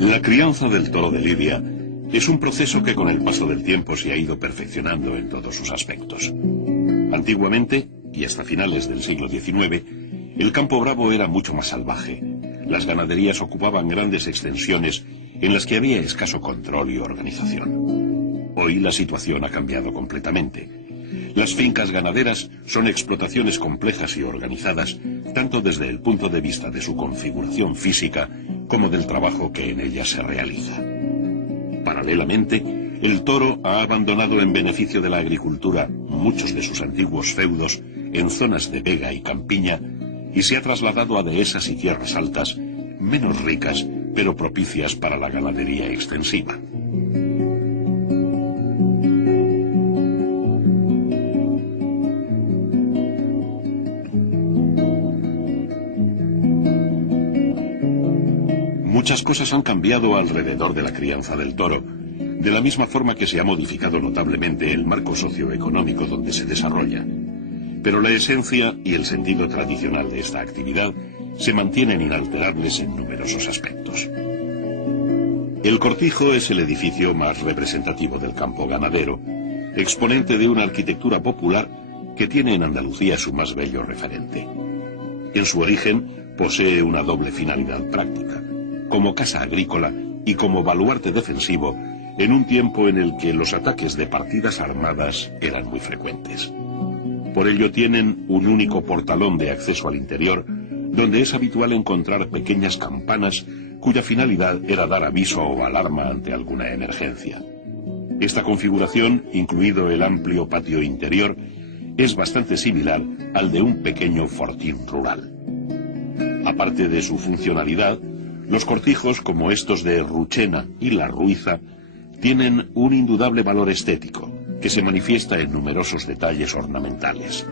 La crianza del toro de Lidia es un proceso que con el paso del tiempo se ha ido perfeccionando en todos sus aspectos. Antiguamente, y hasta finales del siglo XIX, el campo bravo era mucho más salvaje. Las ganaderías ocupaban grandes extensiones en las que había escaso control y organización. Hoy la situación ha cambiado completamente. Las fincas ganaderas son explotaciones complejas y organizadas, tanto desde el punto de vista de su configuración física como del trabajo que en ellas se realiza. Paralelamente, el toro ha abandonado en beneficio de la agricultura muchos de sus antiguos feudos en zonas de vega y campiña y se ha trasladado a dehesas y tierras altas, menos ricas, pero propicias para la ganadería extensiva. Muchas cosas han cambiado alrededor de la crianza del toro, de la misma forma que se ha modificado notablemente el marco socioeconómico donde se desarrolla. Pero la esencia y el sentido tradicional de esta actividad se mantienen inalterables en numerosos aspectos. El cortijo es el edificio más representativo del campo ganadero, exponente de una arquitectura popular que tiene en Andalucía su más bello referente. En su origen posee una doble finalidad práctica, como casa agrícola y como baluarte defensivo en un tiempo en el que los ataques de partidas armadas eran muy frecuentes. Por ello tienen un único portalón de acceso al interior, donde es habitual encontrar pequeñas campanas cuya finalidad era dar aviso o alarma ante alguna emergencia. Esta configuración, incluido el amplio patio interior, es bastante similar al de un pequeño fortín rural. Aparte de su funcionalidad, los cortijos, como estos de Ruchena y La Ruiza, tienen un indudable valor estético, que se manifiesta en numerosos detalles ornamentales.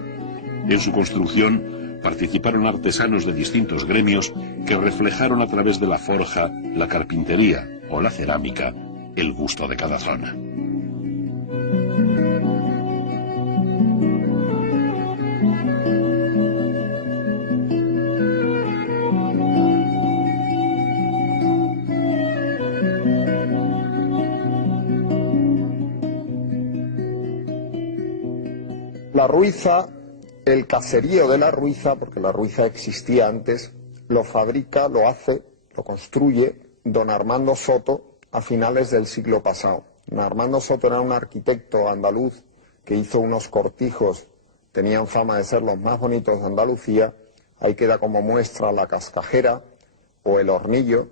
En su construcción participaron artesanos de distintos gremios que reflejaron a través de la forja, la carpintería o la cerámica el gusto de cada zona. La Ruiza, el caserío de La Ruiza, porque La Ruiza existía antes, lo fabrica, lo hace, lo construye don Armando Soto a finales del siglo pasado. Don Armando Soto era un arquitecto andaluz que hizo unos cortijos, tenían fama de ser los más bonitos de Andalucía. Ahí queda como muestra la cascajera o el hornillo,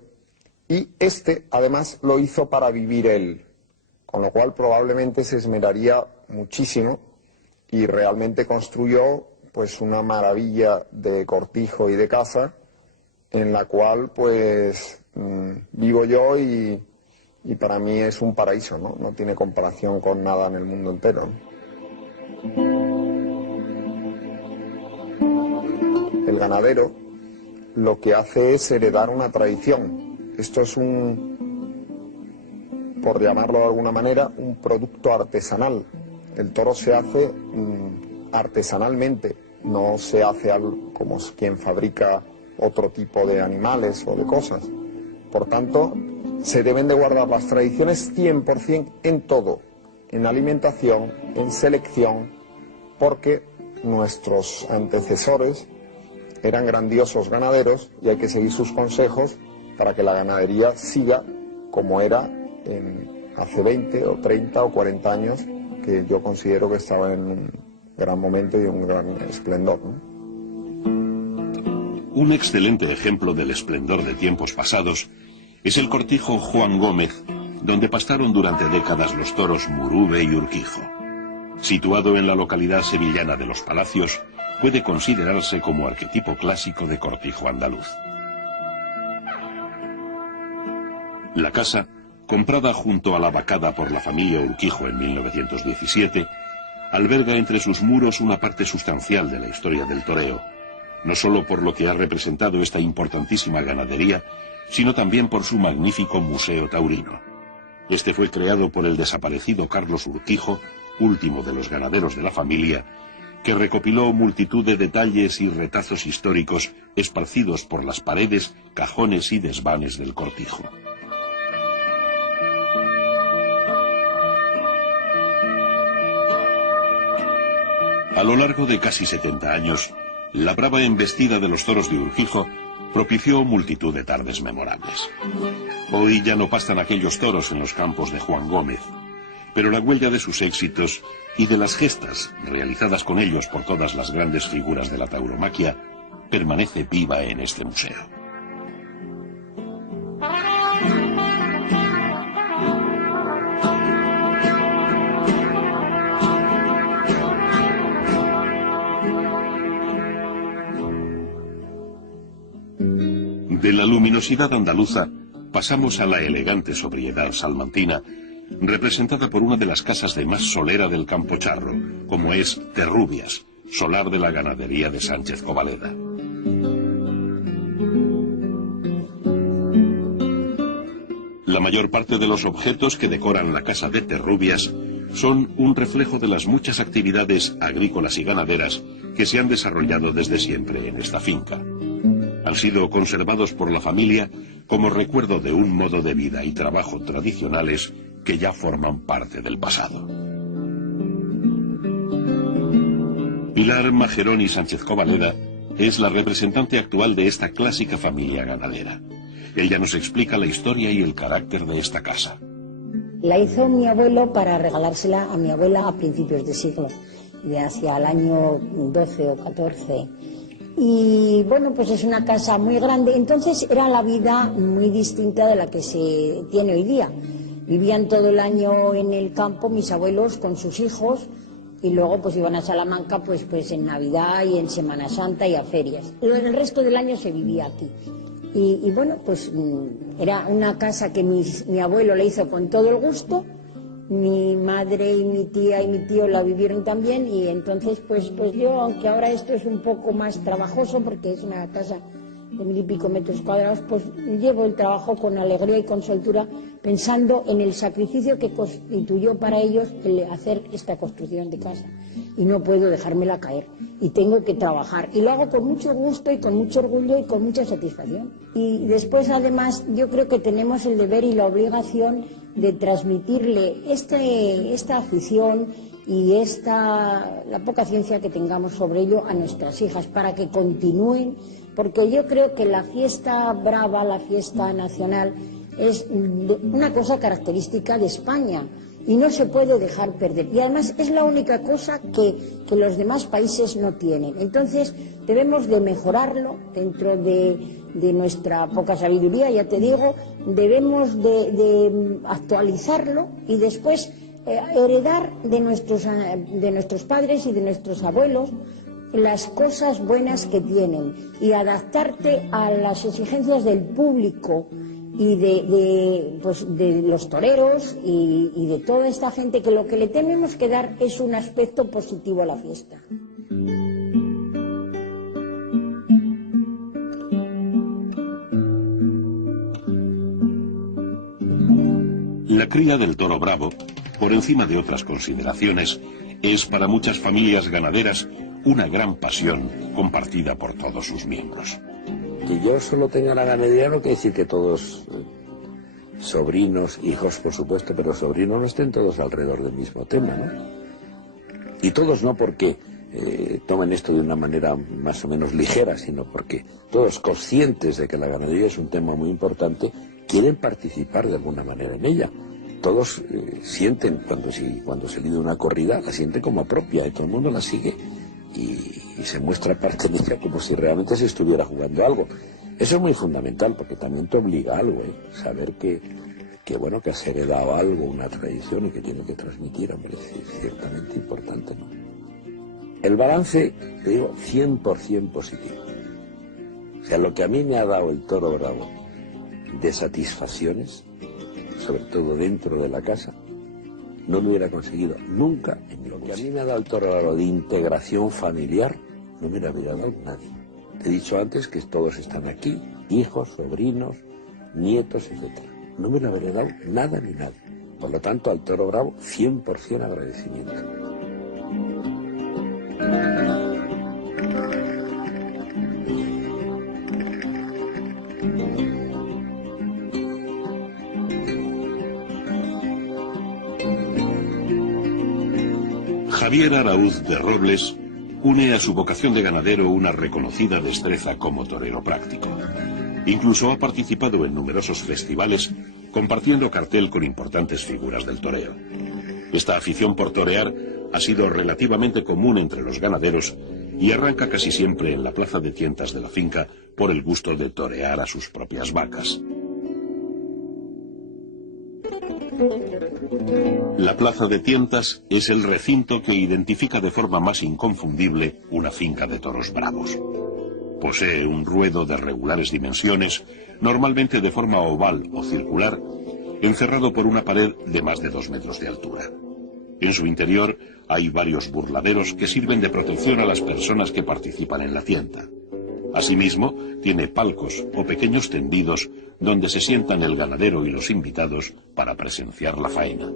y este además lo hizo para vivir él, con lo cual probablemente se esmeraría muchísimo y realmente construyó pues una maravilla de cortijo y de casa en la cual pues vivo yo y para mí es un paraíso, ¿no? No tiene comparación con nada en el mundo entero, ¿no? El ganadero lo que hace es heredar una tradición. Esto es por llamarlo de alguna manera, un producto artesanal. El toro se hace artesanalmente, no se hace como quien fabrica otro tipo de animales o de cosas. Por tanto, se deben de guardar las tradiciones 100% en todo, en alimentación, en selección, porque nuestros antecesores eran grandiosos ganaderos y hay que seguir sus consejos para que la ganadería siga como era hace 20 o 30 o 40 años, que yo considero que estaba en un gran momento y un gran esplendor, ¿no? Un excelente ejemplo del esplendor de tiempos pasados es el cortijo Juan Gómez, donde pastaron durante décadas los toros Murube y Urquijo. Situado en la localidad sevillana de Los Palacios, puede considerarse como arquetipo clásico de cortijo andaluz. La casa Comprada junto a la Vacada por la familia Urquijo en 1917, alberga entre sus muros una parte sustancial de la historia del toreo, no solo por lo que ha representado esta importantísima ganadería, sino también por su magnífico museo taurino. Este fue creado por el desaparecido Carlos Urquijo, último de los ganaderos de la familia, que recopiló multitud de detalles y retazos históricos esparcidos por las paredes, cajones y desvanes del cortijo. A lo largo de casi 70 años, la brava embestida de los toros de Urquijo propició multitud de tardes memorables. Hoy ya no pastan aquellos toros en los campos de Juan Gómez, pero la huella de sus éxitos y de las gestas realizadas con ellos por todas las grandes figuras de la tauromaquia permanece viva en este museo. De la luminosidad andaluza pasamos a la elegante sobriedad salmantina, representada por una de las casas de más solera del Campo Charro, como es Terrubias, solar de la ganadería de Sánchez Covaleda. La mayor parte de los objetos que decoran la casa de Terrubias son un reflejo de las muchas actividades agrícolas y ganaderas que se han desarrollado desde siempre en esta finca. Han sido conservados por la familia como recuerdo de un modo de vida y trabajo tradicionales que ya forman parte del pasado. Pilar Majeroni Sánchez Covaleda es la representante actual de esta clásica familia ganadera. Ella nos explica la historia y el carácter de esta casa. La hizo mi abuelo para regalársela a mi abuela a principios de siglo, de hacia el año 12 o 14. Y bueno, pues es una casa muy grande, entonces era la vida muy distinta de la que se tiene hoy día. Vivían todo el año en el campo mis abuelos con sus hijos y luego pues iban a Salamanca pues en Navidad y en Semana Santa y a ferias. El resto del año se vivía aquí. Y bueno, pues era una casa que mi abuelo le hizo con todo el gusto. Mi madre y mi tía y mi tío la vivieron también y entonces pues yo, aunque ahora esto es un poco más trabajoso porque es una casa de 1000 y pico metros cuadrados, pues llevo el trabajo con alegría y con soltura pensando en el sacrificio que constituyó para ellos el hacer esta construcción de casa y no puedo dejármela caer y tengo que trabajar y lo hago con mucho gusto y con mucho orgullo y con mucha satisfacción. Y después además yo creo que tenemos el deber y la obligación de transmitirle esta afición y la poca ciencia que tengamos sobre ello a nuestras hijas para que continúen, porque yo creo que la fiesta brava, la fiesta nacional, es una cosa característica de España y no se puede dejar perder. Y además es la única cosa que los demás países no tienen. Entonces debemos de mejorarlo dentro de nuestra poca sabiduría, ya te digo, debemos de actualizarlo y después heredar de nuestros padres y de nuestros abuelos las cosas buenas que tienen y adaptarte a las exigencias del público y de los toreros y de toda esta gente, que lo que le tenemos que dar es un aspecto positivo a la fiesta. La cría del toro bravo, por encima de otras consideraciones, es para muchas familias ganaderas una gran pasión compartida por todos sus miembros. Que yo solo tenga la ganadería no quiere decir que todos, sobrinos, hijos por supuesto, pero sobrinos no estén todos alrededor del mismo tema, ¿no? Y todos no porque tomen esto de una manera más o menos ligera, sino porque todos conscientes de que la ganadería es un tema muy importante, quieren participar de alguna manera en ella. Todos sienten, cuando se lidia una corrida, la sienten como propia y todo el mundo la sigue y se muestra parte de ella como si realmente se estuviera jugando algo. Eso es muy fundamental porque también te obliga a algo, saber que has heredado algo, una tradición y que tienes que transmitir, hombre, es ciertamente importante, ¿no? El balance, te digo, 100% positivo. O sea, lo que a mí me ha dado el toro bravo de satisfacciones sobre todo dentro de la casa, no lo hubiera conseguido nunca en mi vida. Lo que a mí me ha dado el toro bravo de integración familiar, no me lo hubiera dado nadie. Te he dicho antes que todos están aquí, hijos, sobrinos, nietos, etc. No me lo habría dado nada ni nadie. Por lo tanto, al toro bravo, 100% agradecimiento. Javier Araúz de Robles une a su vocación de ganadero una reconocida destreza como torero práctico. Incluso ha participado en numerosos festivales, compartiendo cartel con importantes figuras del toreo. Esta afición por torear ha sido relativamente común entre los ganaderos y arranca casi siempre en la plaza de tientas de la finca por el gusto de torear a sus propias vacas. La plaza de tientas es el recinto que identifica de forma más inconfundible una finca de toros bravos. Posee un ruedo de regulares dimensiones, normalmente de forma oval o circular, encerrado por una pared de más de 2 metros de altura. En su interior hay varios burladeros que sirven de protección a las personas que participan en la tienda. Asimismo, tiene palcos o pequeños tendidos donde se sientan el ganadero y los invitados para presenciar la faena.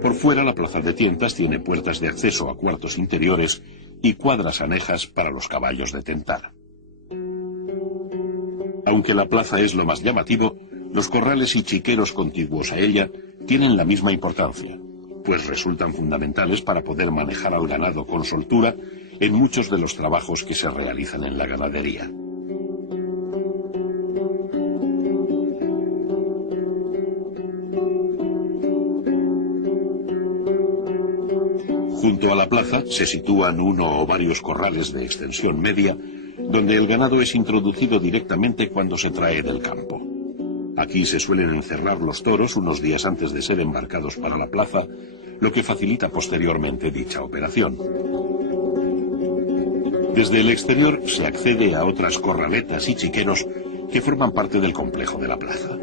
Por fuera, la plaza de tientas tiene puertas de acceso a cuartos interiores y cuadras anejas para los caballos de tentar. Aunque la plaza es lo más llamativo, los corrales y chiqueros contiguos a ella tienen la misma importancia, pues resultan fundamentales para poder manejar al ganado con soltura en muchos de los trabajos que se realizan en la ganadería. Junto a la plaza se sitúan uno o varios corrales de extensión media, donde el ganado es introducido directamente cuando se trae del campo. Aquí se suelen encerrar los toros unos días antes de ser embarcados para la plaza, lo que facilita posteriormente dicha operación. Desde el exterior se accede a otras corraletas y chiqueros que forman parte del complejo de la plaza.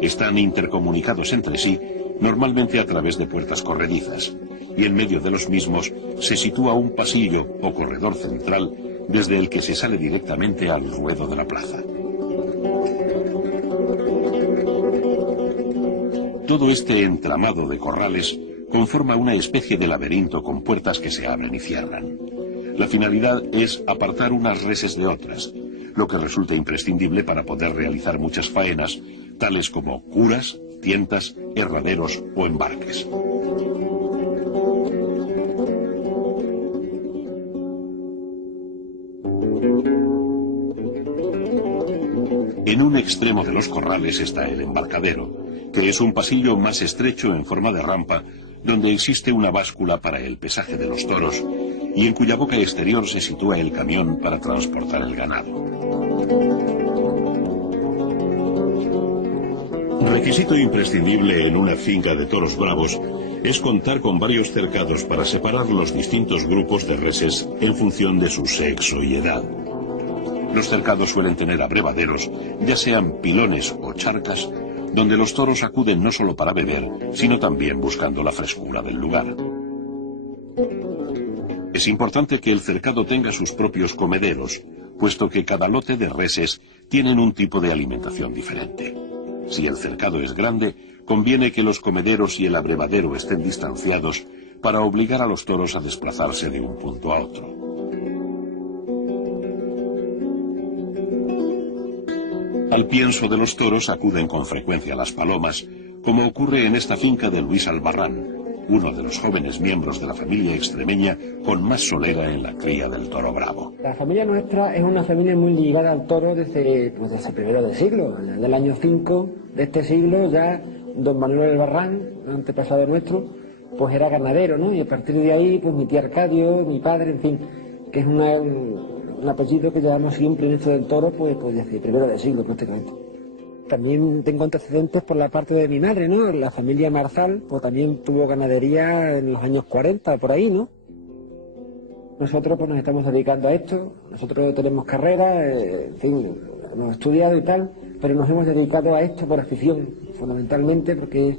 Están intercomunicados entre sí, normalmente a través de puertas corredizas, y en medio de los mismos se sitúa un pasillo o corredor central desde el que se sale directamente al ruedo de la plaza. Todo este entramado de corrales conforma una especie de laberinto con puertas que se abren y cierran. La finalidad es apartar unas reses de otras, lo que resulta imprescindible para poder realizar muchas faenas, tales como curas, tientas, herraderos o embarques. En un extremo de los corrales está el embarcadero, que es un pasillo más estrecho en forma de rampa, donde existe una báscula para el pesaje de los toros y en cuya boca exterior se sitúa el camión para transportar el ganado. Requisito imprescindible en una finca de toros bravos es contar con varios cercados para separar los distintos grupos de reses en función de su sexo y edad. Los cercados suelen tener abrevaderos, ya sean pilones o charcas, donde los toros acuden no solo para beber, sino también buscando la frescura del lugar. Es importante que el cercado tenga sus propios comederos, puesto que cada lote de reses tienen un tipo de alimentación diferente. Si el cercado es grande, conviene que los comederos y el abrevadero estén distanciados para obligar a los toros a desplazarse de un punto a otro. Al pienso de los toros acuden con frecuencia las palomas, como ocurre en esta finca de Luis Albarrán, uno de los jóvenes miembros de la familia extremeña con más solera en la cría del toro bravo. La familia nuestra es una familia muy ligada al toro desde primero del siglo. Desde el año 5 de este siglo ya don Manuel Albarrán, antepasado nuestro, pues era ganadero, ¿no? Y a partir de ahí, pues mi tía Arcadio, mi padre, en fin, que es un apellido que llevamos siempre en esto del toro, pues desde primero del siglo prácticamente. También tengo antecedentes por la parte de mi madre, ¿no? La familia Marzal, pues también tuvo ganadería en los años 40, por ahí, ¿no? Nosotros pues nos estamos dedicando a esto, nosotros tenemos carrera, en fin, hemos estudiado y tal, pero nos hemos dedicado a esto por afición, fundamentalmente, porque es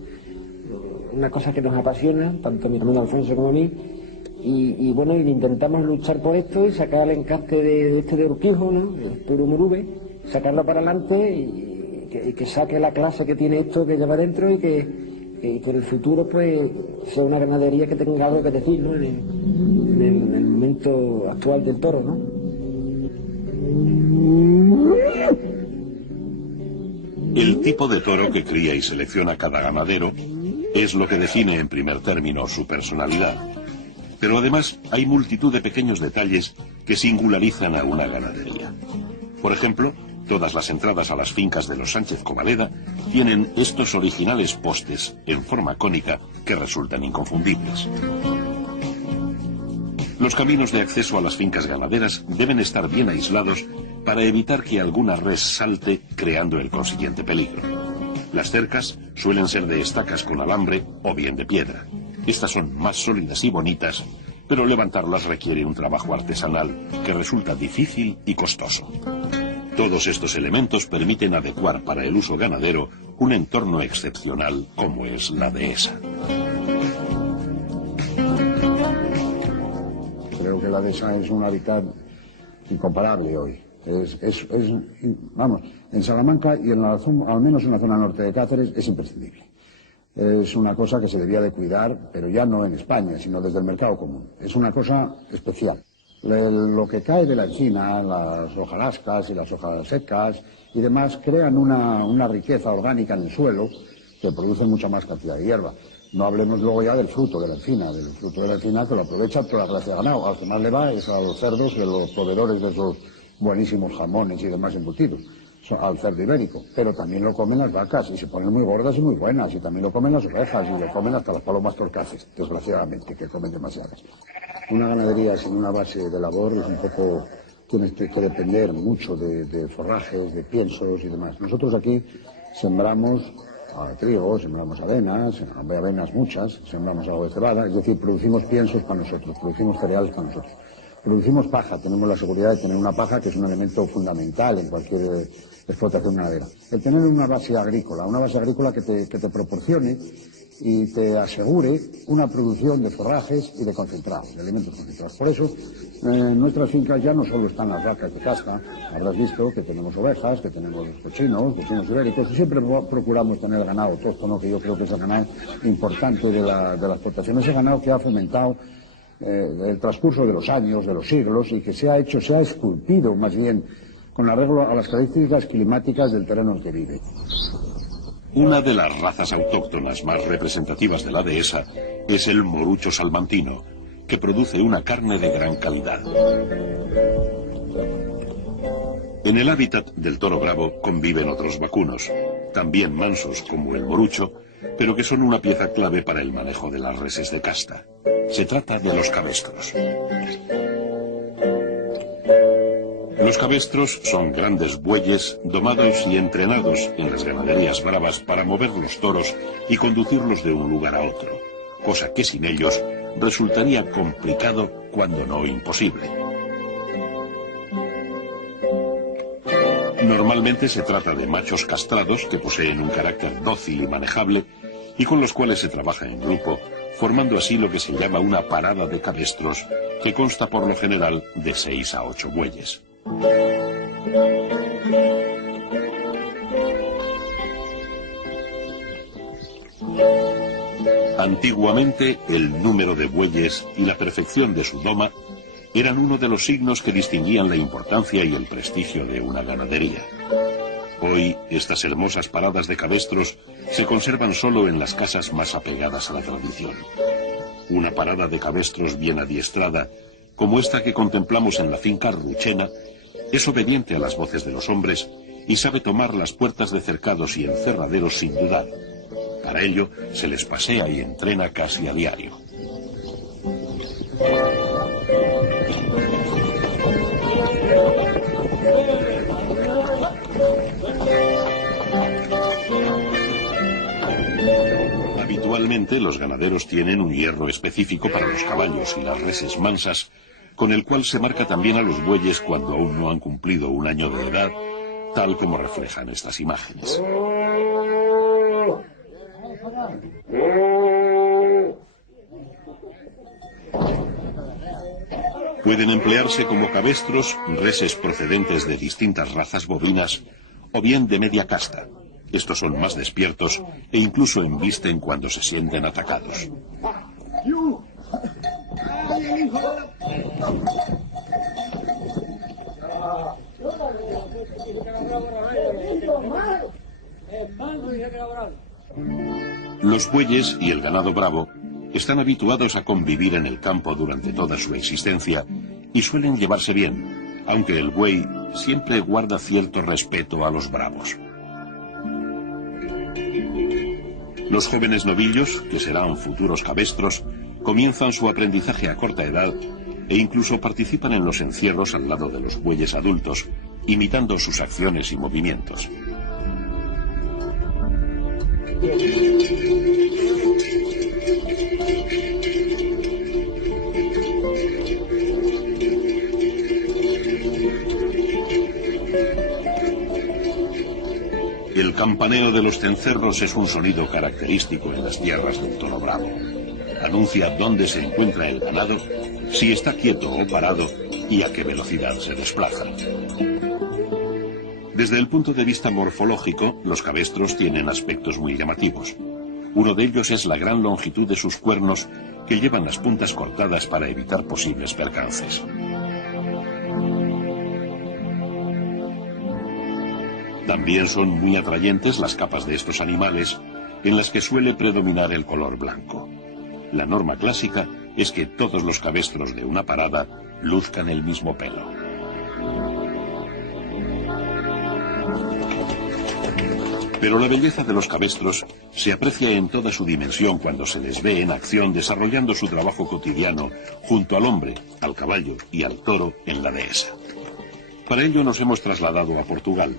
una cosa que nos apasiona, tanto a mi hermano Alfonso como a mí, y bueno, intentamos luchar por esto y sacar el encaste de Urquijo, ¿no?, el Turumurube, sacarlo para adelante y que saque la clase que tiene esto que lleva dentro y que en el futuro pues sea una ganadería que tenga algo que decir, ¿no?, en el momento actual del toro, ¿no? El tipo de toro que cría y selecciona cada ganadero es lo que define en primer término su personalidad. Pero además hay multitud de pequeños detalles que singularizan a una ganadería. Por ejemplo, todas las entradas a las fincas de los Sánchez Covaleda tienen estos originales postes en forma cónica que resultan inconfundibles. Los caminos de acceso a las fincas ganaderas deben estar bien aislados para evitar que alguna res salte, creando el consiguiente peligro. Las cercas suelen ser de estacas con alambre o bien de piedra. Estas son más sólidas y bonitas, pero levantarlas requiere un trabajo artesanal que resulta difícil y costoso. Todos estos elementos permiten adecuar para el uso ganadero un entorno excepcional como es la dehesa. Creo que la dehesa es un hábitat incomparable hoy. Vamos, en Salamanca y al menos en la zona norte de Cáceres es imprescindible. Es una cosa que se debía de cuidar, pero ya no en España, sino desde el mercado común. Es una cosa especial. Lo que cae de la encina, las hojarascas y las hojas secas y demás, crean una riqueza orgánica en el suelo que produce mucha más cantidad de hierba. No hablemos luego ya del fruto de la encina. Del fruto de la encina que lo aprovecha toda la clase de ganado. Al que más le va es a los cerdos y a los proveedores de esos buenísimos jamones y demás embutidos, al cerdo ibérico, pero también lo comen las vacas y se ponen muy gordas y muy buenas, y también lo comen las ovejas y lo comen hasta las palomas torcaces, desgraciadamente, que comen demasiadas. Una ganadería sin una base de labor es un poco, tienes que depender mucho de forrajes, de piensos y demás. Nosotros aquí sembramos trigo, sembramos avenas muchas, sembramos algo de cebada, es decir, producimos piensos para nosotros, producimos cereales para nosotros. Producimos paja, tenemos la seguridad de tener una paja que es un elemento fundamental en cualquier explotación ganadera. El tener una base agrícola que te proporcione y te asegure una producción de forrajes y de concentrados, de alimentos concentrados. Por eso, en nuestras fincas ya no solo están las vacas de casta, habrás visto que tenemos ovejas, que tenemos cochinos ibéricos, y siempre procuramos tener ganado autóctono, que yo creo que es el ganado importante de la explotación, ese ganado que ha fomentado el transcurso de los años, de los siglos, y que se ha esculpido más bien con arreglo a las características climáticas del terreno en que vive. Una de las razas autóctonas más representativas de la dehesa es el morucho salmantino, que produce una carne de gran calidad. En el hábitat del toro bravo conviven otros vacunos, también mansos como el morucho, pero que son una pieza clave para el manejo de las reses de casta. Se trata de los cabestros. Los cabestros son grandes bueyes domados y entrenados en las ganaderías bravas para mover los toros y conducirlos de un lugar a otro, cosa que sin ellos resultaría complicado, cuando no imposible. Normalmente se trata de machos castrados que poseen un carácter dócil y manejable y con los cuales se trabaja en grupo, formando así lo que se llama una parada de cabestros, que consta por lo general de 6 a 8 bueyes. Antiguamente, el número de bueyes y la perfección de su doma eran uno de los signos que distinguían la importancia y el prestigio de una ganadería. Hoy, estas hermosas paradas de cabestros se conservan solo en las casas más apegadas a la tradición. Una parada de cabestros bien adiestrada, como esta que contemplamos en la finca Ruchena, es obediente a las voces de los hombres y sabe tomar las puertas de cercados y encerraderos sin dudar. Para ello, se les pasea y entrena casi a diario. Habitualmente los ganaderos tienen un hierro específico para los caballos y las reses mansas, con el cual se marca también a los bueyes cuando aún no han cumplido un año de edad tal como reflejan estas imágenes. Pueden emplearse como cabestros reses procedentes de distintas razas bovinas o bien de media casta. Estos son más despiertos e incluso embisten cuando se sienten atacados. Los bueyes y el ganado bravo están habituados a convivir en el campo durante toda su existencia y suelen llevarse bien, aunque el buey siempre guarda cierto respeto a los bravos. Los jóvenes novillos, que serán futuros cabestros, comienzan su aprendizaje a corta edad e incluso participan en los encierros al lado de los bueyes adultos, imitando sus acciones y movimientos. El campaneo de los cencerros es un sonido característico en las tierras del toro bravo. Anuncia dónde se encuentra el ganado, si está quieto o parado y a qué velocidad se desplaza. Desde el punto de vista morfológico, los cabestros tienen aspectos muy llamativos. Uno de ellos es la gran longitud de sus cuernos, que llevan las puntas cortadas para evitar posibles percances. También son muy atrayentes las capas de estos animales, en las que suele predominar el color blanco. La norma clásica es que todos los cabestros de una parada luzcan el mismo pelo. Pero la belleza de los cabestros se aprecia en toda su dimensión cuando se les ve en acción desarrollando su trabajo cotidiano junto al hombre, al caballo y al toro en la dehesa. Para ello nos hemos trasladado a Portugal,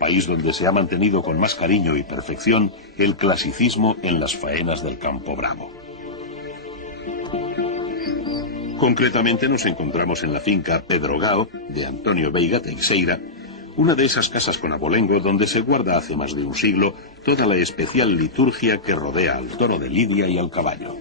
país donde se ha mantenido con más cariño y perfección el clasicismo en las faenas del campo bravo. Concretamente nos encontramos en la finca Pedro Gao de Antonio Veiga Teixeira, una de esas casas con abolengo donde se guarda hace más de un siglo toda la especial liturgia que rodea al toro de lidia y al caballo.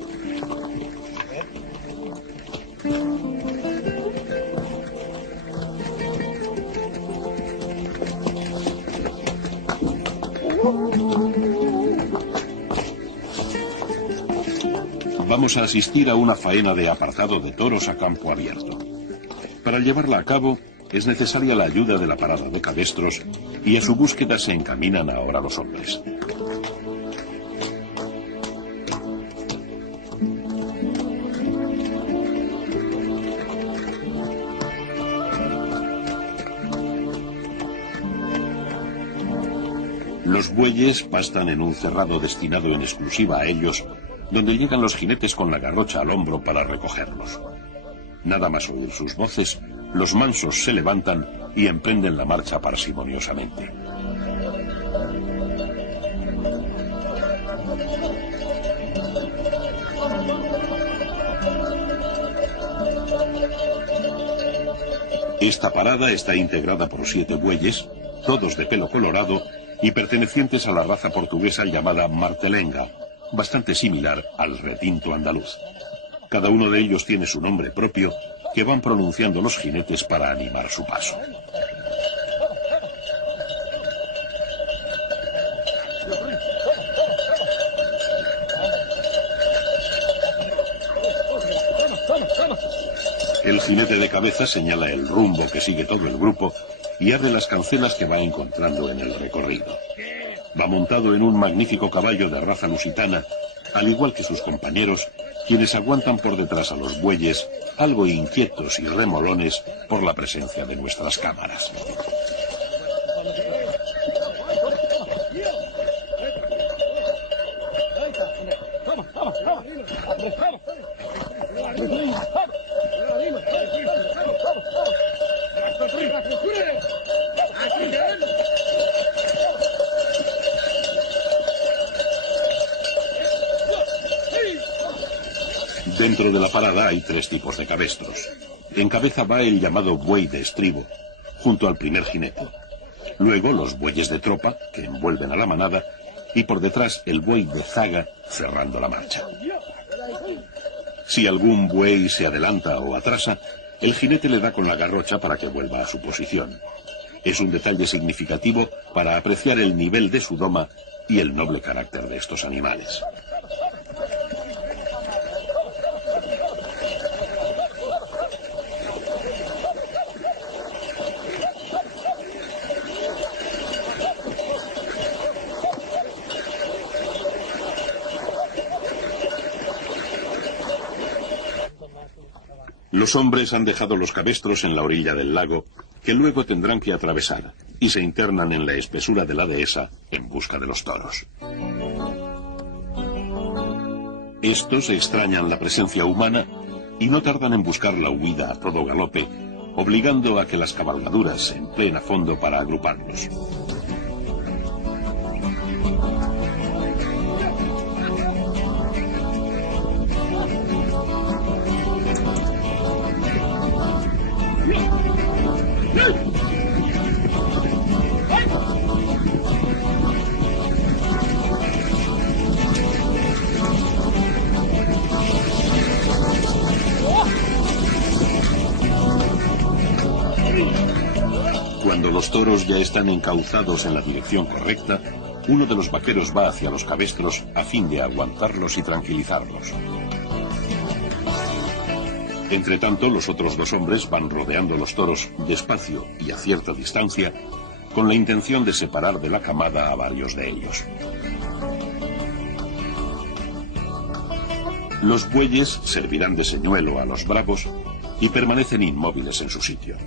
Vamos a asistir a una faena de apartado de toros a campo abierto. Para llevarla a cabo es necesaria la ayuda de la parada de cabestros y a su búsqueda se encaminan ahora los hombres. Los bueyes pastan en un cerrado destinado en exclusiva a ellos, donde llegan los jinetes con la garrocha al hombro para recogerlos. Nada más oír sus voces, los mansos se levantan y emprenden la marcha parsimoniosamente. Esta parada está integrada por 7 bueyes, todos de pelo colorado y pertenecientes a la raza portuguesa llamada martelenga, bastante similar al retinto andaluz. Cada uno de ellos tiene su nombre propio, que van pronunciando los jinetes para animar su paso. El jinete de cabeza señala el rumbo que sigue todo el grupo y abre las cancelas que va encontrando en el recorrido. Va montado en un magnífico caballo de raza lusitana, al igual que sus compañeros, quienes aguantan por detrás a los bueyes, algo inquietos y remolones por la presencia de nuestras cámaras. Dentro de la parada hay 3 tipos de cabestros. En cabeza va el llamado buey de estribo, junto al primer jinete. Luego los bueyes de tropa, que envuelven a la manada, y por detrás el buey de zaga, cerrando la marcha. Si algún buey se adelanta o atrasa, el jinete le da con la garrocha para que vuelva a su posición. Es un detalle significativo para apreciar el nivel de su doma y el noble carácter de estos animales. Los hombres han dejado los cabestros en la orilla del lago, que luego tendrán que atravesar, y se internan en la espesura de la dehesa en busca de los toros. Estos extrañan la presencia humana y no tardan en buscar la huida a todo galope, obligando a que las cabalgaduras se empleen a fondo para agruparlos. Cuando los toros ya están encauzados en la dirección correcta, uno de los vaqueros va hacia los cabestros a fin de aguantarlos y tranquilizarlos. Entretanto, los otros dos hombres van rodeando los toros despacio y a cierta distancia, con la intención de separar de la camada a varios de ellos. Los bueyes servirán de señuelo a los bravos y permanecen inmóviles en su sitio.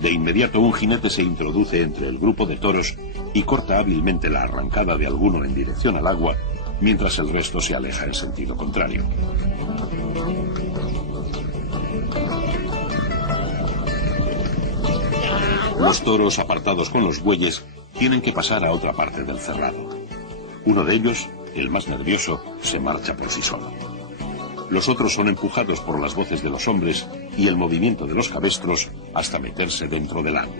De inmediato un jinete se introduce entre el grupo de toros y corta hábilmente la arrancada de alguno en dirección al agua, mientras el resto se aleja en sentido contrario. Los toros apartados con los bueyes tienen que pasar a otra parte del cerrado. Uno de ellos, el más nervioso, se marcha por sí solo. Los otros son empujados por las voces de los hombres y el movimiento de los cabestros hasta meterse dentro del agua.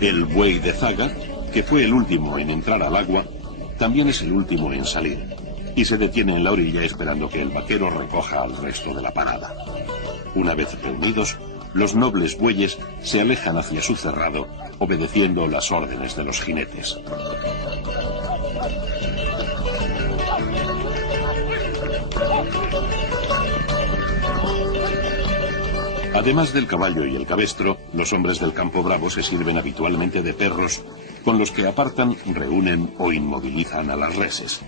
El buey de zaga, que fue el último en entrar al agua, también es el último en salir, y se detiene en la orilla esperando que el vaquero recoja al resto de la parada. Una vez reunidos, los nobles bueyes se alejan hacia su cerrado, obedeciendo las órdenes de los jinetes. Además del caballo y el cabestro, los hombres del campo bravo se sirven habitualmente de perros, con los que apartan, reúnen o inmovilizan a las reses.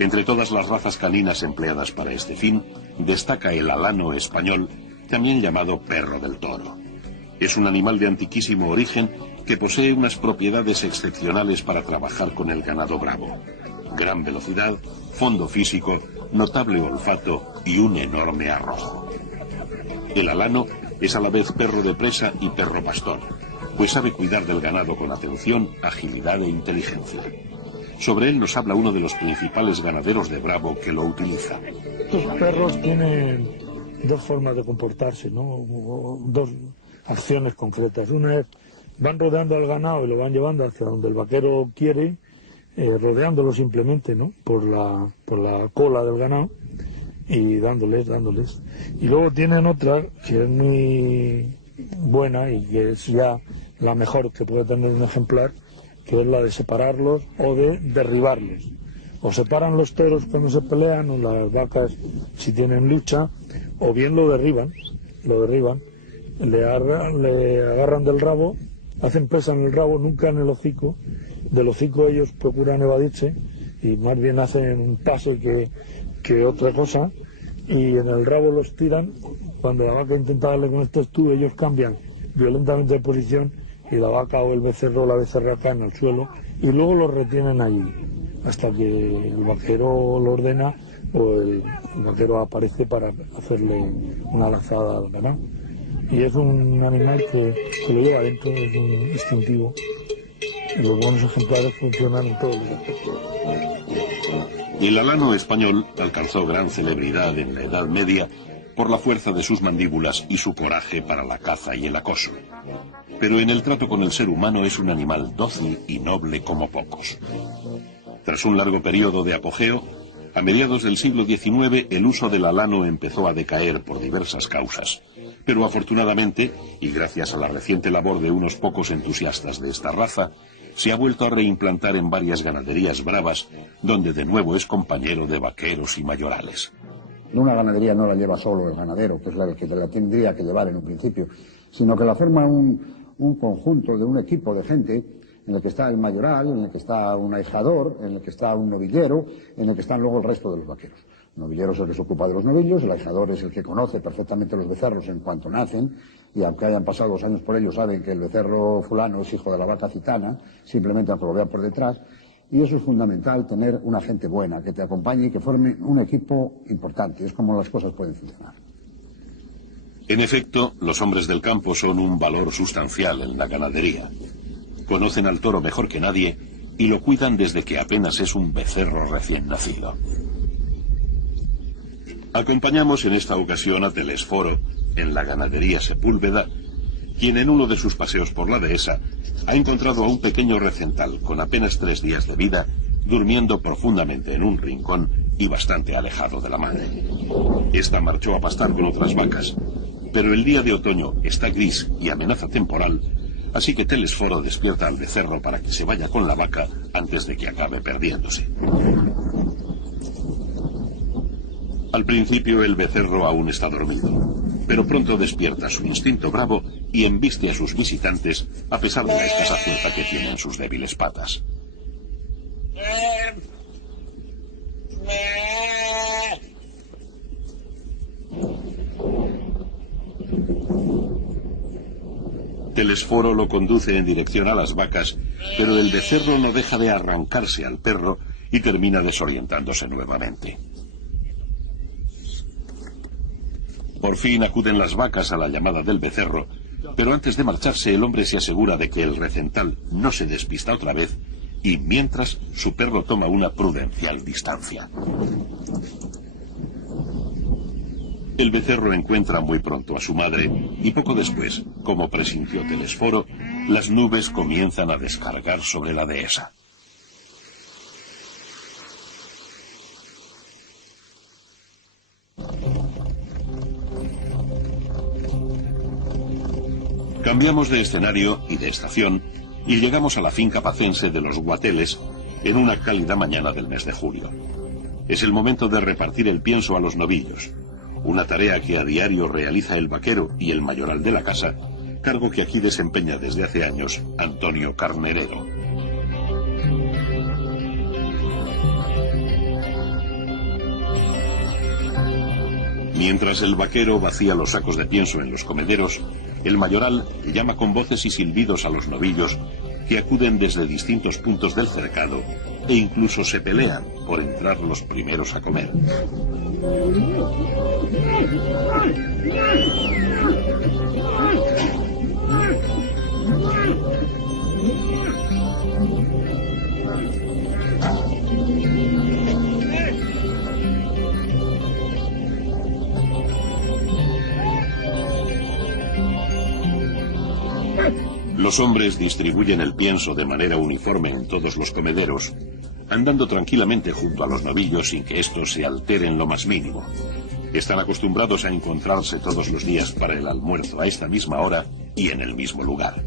Entre todas las razas caninas empleadas para este fin, destaca el alano español, también llamado perro del toro. Es un animal de antiquísimo origen que posee unas propiedades excepcionales para trabajar con el ganado bravo. Gran velocidad, fondo físico, notable olfato y un enorme arrojo. El alano es a la vez perro de presa y perro pastor, pues sabe cuidar del ganado con atención, agilidad e inteligencia. Sobre él nos habla uno de los principales ganaderos de Bravo que lo utiliza. Estos perros tienen dos formas de comportarse, ¿no? O dos acciones concretas. Una es, van rodeando al ganado y lo van llevando hacia donde el vaquero quiere, rodeándolo simplemente, ¿no? Por la cola del ganado. Y dándoles. Y luego tienen otra que es muy buena y que es ya la mejor que puede tener un ejemplar, que es la de separarlos o de derribarlos. O separan los toros cuando se pelean, o las vacas si tienen lucha, o bien lo derriban, le agarran del rabo, hacen presa en el rabo, nunca en el hocico. Del hocico ellos procuran evadirse y más bien hacen un paso que otra cosa, y en el rabo los tiran. Cuando la vaca intenta darle con estos tubos, ellos cambian violentamente de posición y la vaca o el becerro o la becerra caen al suelo y luego los retienen allí hasta que el vaquero lo ordena o el vaquero aparece para hacerle una lazada al ganado. Y es un animal que lo lleva dentro, es un instintivo. Y los buenos ejemplares funcionan en todos los aspectos. El alano español alcanzó gran celebridad en la Edad Media por la fuerza de sus mandíbulas y su coraje para la caza y el acoso. Pero en el trato con el ser humano es un animal dócil y noble como pocos. Tras un largo periodo de apogeo, a mediados del siglo XIX el uso del alano empezó a decaer por diversas causas. Pero afortunadamente, y gracias a la reciente labor de unos pocos entusiastas de esta raza, se ha vuelto a reimplantar en varias ganaderías bravas, donde de nuevo es compañero de vaqueros y mayorales. Una ganadería no la lleva solo el ganadero, que es la que la tendría que llevar en un principio, sino que la forma un conjunto de un equipo de gente en el que está el mayoral, en el que está un ahijador, en el que está un novillero, en el que están luego el resto de los vaqueros. El novillero es el que se ocupa de los novillos, el ahijador es el que conoce perfectamente los becerros en cuanto nacen, y aunque hayan pasado 2 años por ellos, saben que el becerro fulano es hijo de la vaca citana, simplemente aunque lo vea por detrás. Y eso es fundamental, tener una gente buena, que te acompañe y que forme un equipo importante. Es como las cosas pueden funcionar. En efecto, los hombres del campo son un valor sustancial en la ganadería. Conocen al toro mejor que nadie y lo cuidan desde que apenas es un becerro recién nacido. Acompañamos en esta ocasión a Telesforo, en la ganadería Sepúlveda, quien en uno de sus paseos por la dehesa ha encontrado a un pequeño recental con apenas 3 días de vida, durmiendo profundamente en un rincón y bastante alejado de la madre. Esta marchó a pastar con otras vacas, pero el día de otoño está gris y amenaza temporal, así que Telesforo despierta al becerro para que se vaya con la vaca antes de que acabe perdiéndose. Al principio el becerro aún está dormido, pero pronto despierta su instinto bravo y embiste a sus visitantes a pesar de la escasa fuerza que tienen sus débiles patas. Telesforo lo conduce en dirección a las vacas, pero el becerro no deja de arrancarse al perro y termina desorientándose nuevamente. Por fin acuden las vacas a la llamada del becerro, pero antes de marcharse el hombre se asegura de que el recental no se despista otra vez y mientras su perro toma una prudencial distancia. El becerro encuentra muy pronto a su madre y poco después, como presintió Telesforo, las nubes comienzan a descargar sobre la dehesa. Cambiamos de escenario y de estación y llegamos a la finca pacense de los Guateles en una cálida mañana del mes de julio. Es el momento de repartir el pienso a los novillos, una tarea que a diario realiza el vaquero y el mayoral de la casa, cargo que aquí desempeña desde hace años Antonio Carnerero. Mientras el vaquero vacía los sacos de pienso en los comederos, el mayoral llama con voces y silbidos a los novillos que acuden desde distintos puntos del cercado e incluso se pelean por entrar los primeros a comer. Los hombres distribuyen el pienso de manera uniforme en todos los comederos, andando tranquilamente junto a los novillos sin que estos se alteren lo más mínimo. Están acostumbrados a encontrarse todos los días para el almuerzo a esta misma hora y en el mismo lugar.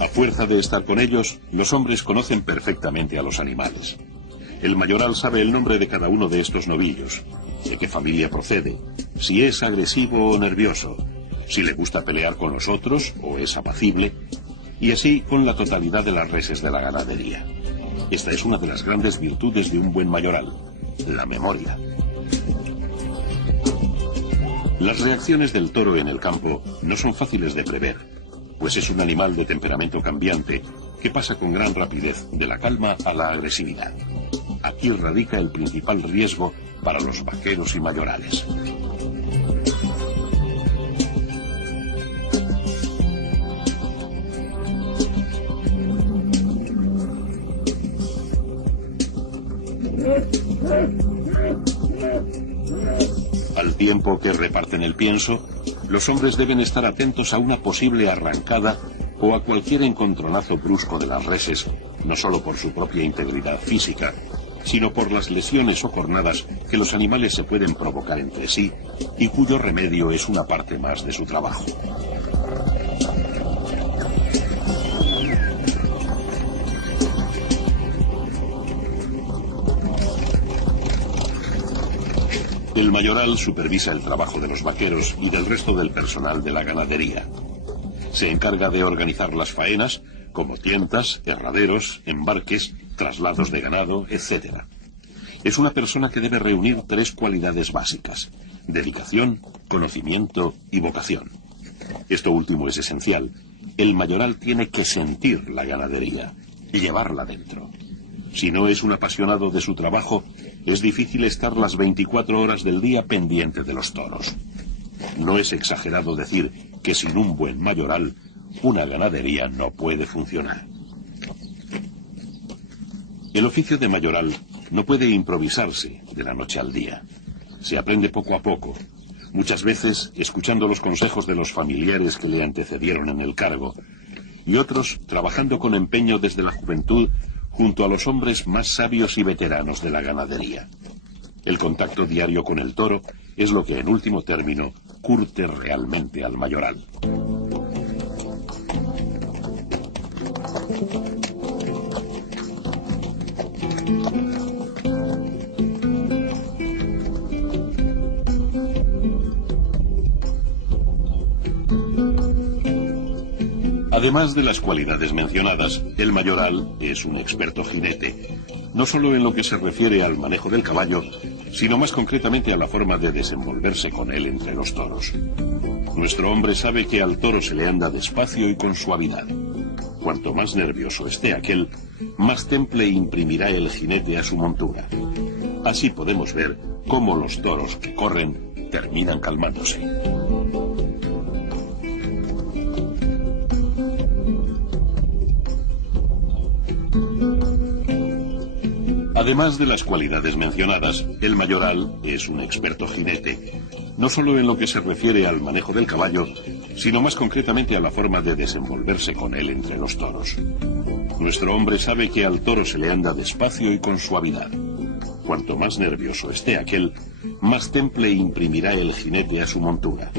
A fuerza de estar con ellos, los hombres conocen perfectamente a los animales. El mayoral sabe el nombre de cada uno de estos novillos, de qué familia procede, si es agresivo o nervioso, si le gusta pelear con los otros o es apacible, y así con la totalidad de las reses de la ganadería. Esta es una de las grandes virtudes de un buen mayoral, la memoria. Las reacciones del toro en el campo no son fáciles de prever, pues es un animal de temperamento cambiante que pasa con gran rapidez de la calma a la agresividad. Aquí radica el principal riesgo para los vaqueros y mayorales. Al tiempo que reparten el pienso, los hombres deben estar atentos a una posible arrancada o a cualquier encontronazo brusco de las reses, no solo por su propia integridad física, sino por las lesiones o cornadas que los animales se pueden provocar entre sí y cuyo remedio es una parte más de su trabajo. El mayoral supervisa el trabajo de los vaqueros y del resto del personal de la ganadería. Se encarga de organizar las faenas, como tientas, herraderos, embarques, traslados de ganado, etc. Es una persona que debe reunir 3 cualidades básicas: dedicación, conocimiento y vocación. Esto último es esencial. El mayoral tiene que sentir la ganadería y llevarla dentro. Si no es un apasionado de su trabajo, es difícil estar las 24 horas del día pendiente de los toros. No es exagerado decir que sin un buen mayoral, una ganadería no puede funcionar. El oficio de mayoral no puede improvisarse de la noche al día. Se aprende poco a poco, muchas veces escuchando los consejos de los familiares que le antecedieron en el cargo, y otros trabajando con empeño desde la juventud junto a los hombres más sabios y veteranos de la ganadería. El contacto diario con el toro es lo que en último término curte realmente al mayoral. Además de las cualidades mencionadas, el mayoral es un experto jinete, no solo en lo que se refiere al manejo del caballo, sino más concretamente a la forma de desenvolverse con él entre los toros. Nuestro hombre sabe que al toro se le anda despacio y con suavidad. Cuanto más nervioso esté aquel, más temple imprimirá el jinete a su montura. Así podemos ver cómo los toros que corren terminan calmándose. Además de las cualidades mencionadas, el mayoral es un experto jinete, no solo en lo que se refiere al manejo del caballo, sino más concretamente a la forma de desenvolverse con él entre los toros. Nuestro hombre sabe que al toro se le anda despacio y con suavidad. Cuanto más nervioso esté aquel, más temple imprimirá el jinete a su montura.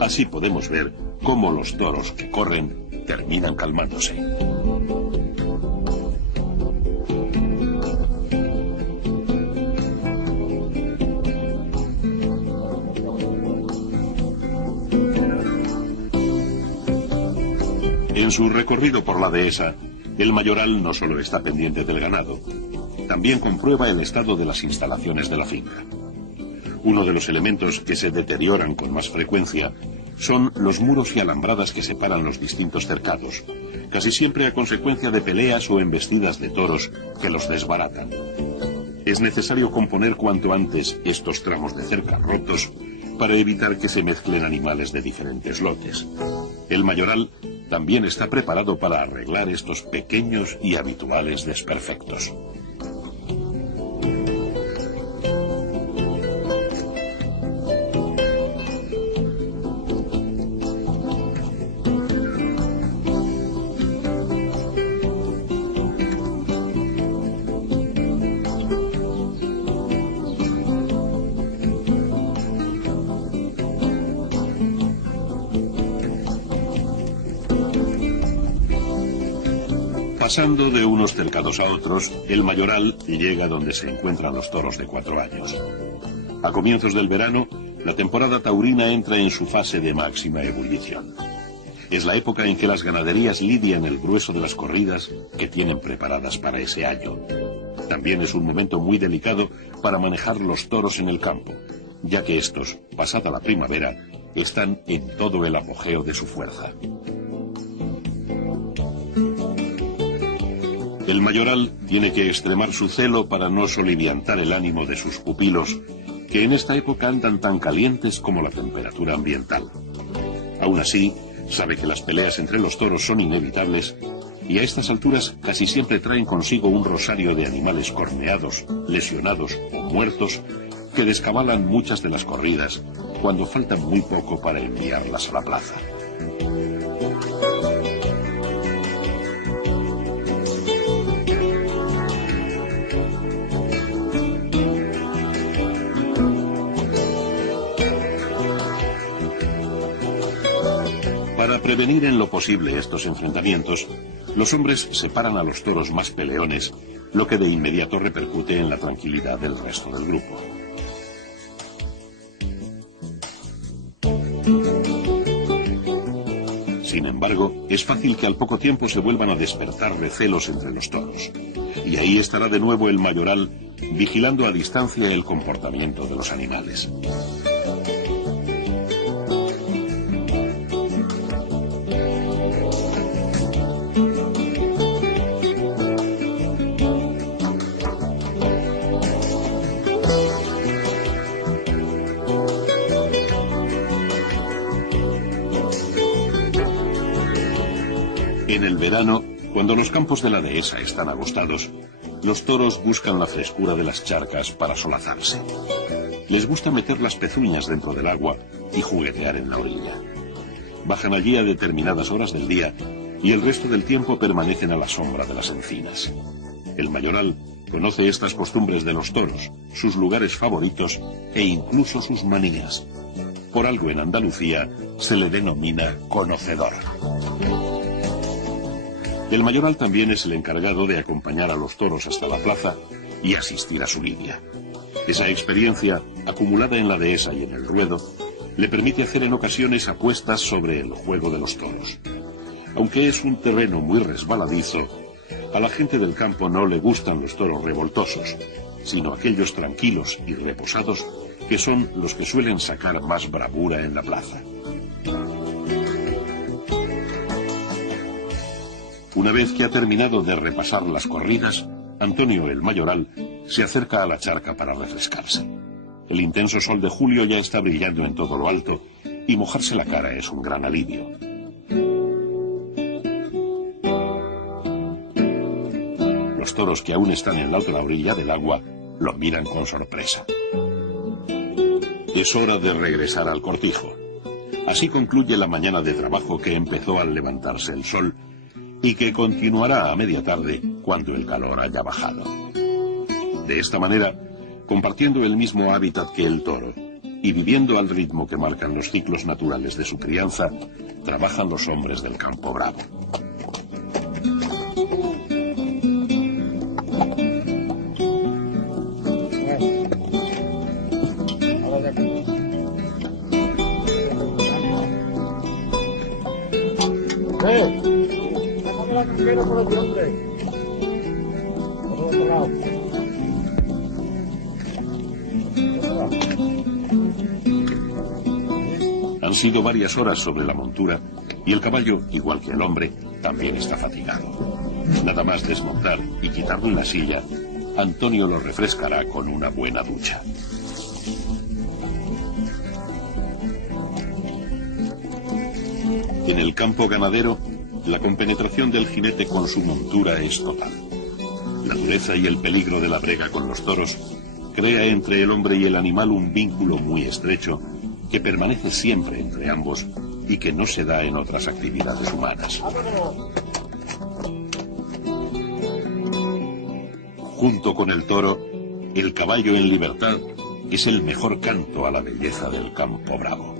Así podemos ver cómo los toros que corren terminan calmándose. En su recorrido por la dehesa, el mayoral no solo está pendiente del ganado, también comprueba el estado de las instalaciones de la finca. Uno de los elementos que se deterioran con más frecuencia son los muros y alambradas que separan los distintos cercados, casi siempre a consecuencia de peleas o embestidas de toros que los desbaratan. Es necesario componer cuanto antes estos tramos de cerca rotos para evitar que se mezclen animales de diferentes lotes. El mayoral también está preparado para arreglar estos pequeños y habituales desperfectos. Pasando de unos cercados a otros, el mayoral llega donde se encuentran los toros de 4 años. A comienzos del verano, la temporada taurina entra en su fase de máxima ebullición. Es la época en que las ganaderías lidian el grueso de las corridas que tienen preparadas para ese año. También es un momento muy delicado para manejar los toros en el campo, ya que estos, pasada la primavera, están en todo el apogeo de su fuerza. El mayoral tiene que extremar su celo para no soliviantar el ánimo de sus pupilos, que en esta época andan tan calientes como la temperatura ambiental. Aún así, sabe que las peleas entre los toros son inevitables y a estas alturas casi siempre traen consigo un rosario de animales corneados, lesionados o muertos que descabalan muchas de las corridas cuando falta muy poco para enviarlas a la plaza. Para prevenir en lo posible estos enfrentamientos, los hombres separan a los toros más peleones, lo que de inmediato repercute en la tranquilidad del resto del grupo. Sin embargo, es fácil que al poco tiempo se vuelvan a despertar recelos entre los toros. Y ahí estará de nuevo el mayoral, vigilando a distancia el comportamiento de los animales. En el verano, cuando los campos de la dehesa están agostados, los toros buscan la frescura de las charcas para solazarse. Les gusta meter las pezuñas dentro del agua y juguetear en la orilla. Bajan allí a determinadas horas del día y el resto del tiempo permanecen a la sombra de las encinas. El mayoral conoce estas costumbres de los toros, sus lugares favoritos e incluso sus manías. Por algo en Andalucía se le denomina conocedor. El mayoral también es el encargado de acompañar a los toros hasta la plaza y asistir a su lidia. Esa experiencia, acumulada en la dehesa y en el ruedo, le permite hacer en ocasiones apuestas sobre el juego de los toros. Aunque es un terreno muy resbaladizo, a la gente del campo no le gustan los toros revoltosos, sino aquellos tranquilos y reposados que son los que suelen sacar más bravura en la plaza. Una vez que ha terminado de repasar las corridas, Antonio el mayoral se acerca a la charca para refrescarse. El intenso sol de julio ya está brillando en todo lo alto y mojarse la cara es un gran alivio. Los toros que aún están en la otra orilla del agua lo miran con sorpresa. Es hora de regresar al cortijo. Así concluye la mañana de trabajo que empezó al levantarse el sol y que continuará a media tarde cuando el calor haya bajado. De esta manera, compartiendo el mismo hábitat que el toro y viviendo al ritmo que marcan los ciclos naturales de su crianza, trabajan los hombres del campo bravo. Han sido varias horas sobre la montura y el caballo, igual que el hombre, también está fatigado. Nada más desmontar y quitarle la silla, Antonio lo refrescará con una buena ducha. En el campo ganadero, la compenetración del jinete con su montura es total. La dureza y el peligro de la brega con los toros crea entre el hombre y el animal un vínculo muy estrecho que permanece siempre entre ambos y que no se da en otras actividades humanas. Junto con el toro, el caballo en libertad es el mejor canto a la belleza del campo bravo.